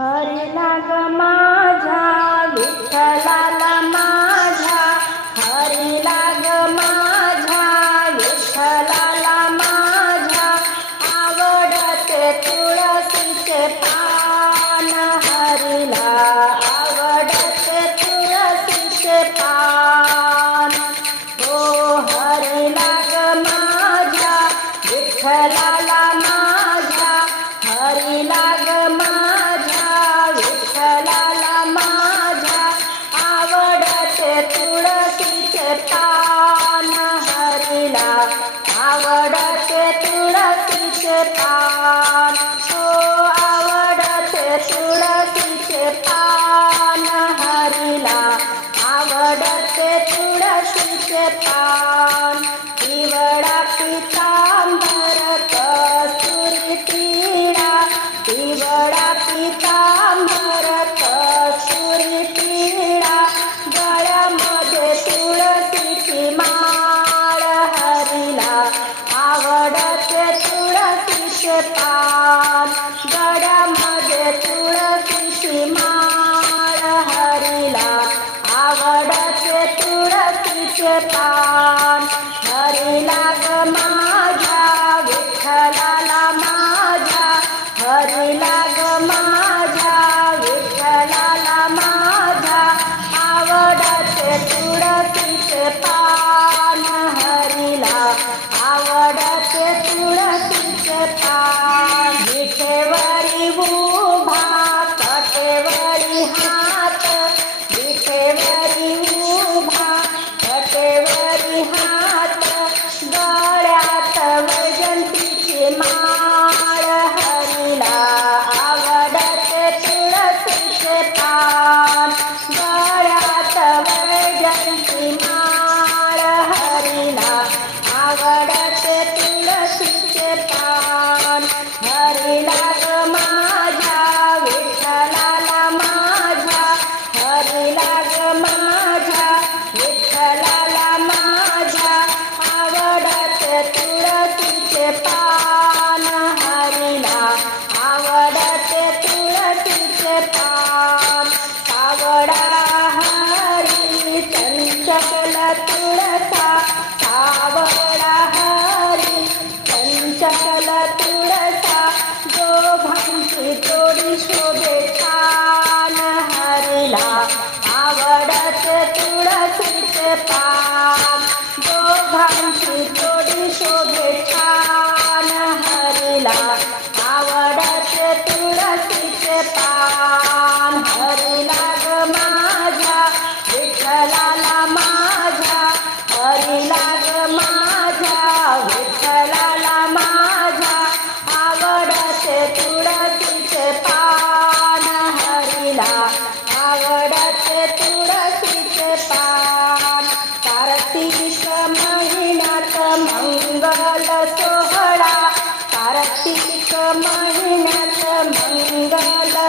हरिला ग आवडते तुळशीचे पान. पान गडामध्ये तुळशीची माळ हरिला आवडते तुळशीचे पान. हरिला ग माझ्या विठ्ठलाला माझ्या. हरिला ग माझ्या विठ्ठलाला माझ्या. आवडते तुळशीचे पान. आवडते तुळशीचे पान हरिला ग माझ्या विठ्ठलाला माझा हरिला ग माझ्या विठ्ठलाला माझा आवडते तुळशीचे पान हरिला आवडते तुळशीचे पान सावडा हरी चंचल तुळसा मला तुळसा दोघांची जोडी शोभे छान हरिला आवडत तुळशीचे पान दोघांची जोडी शोभे छान हरिला आवड कार्तिक महिन्यात मंगल सोहळा. कार्तिक महिन्यात मंगल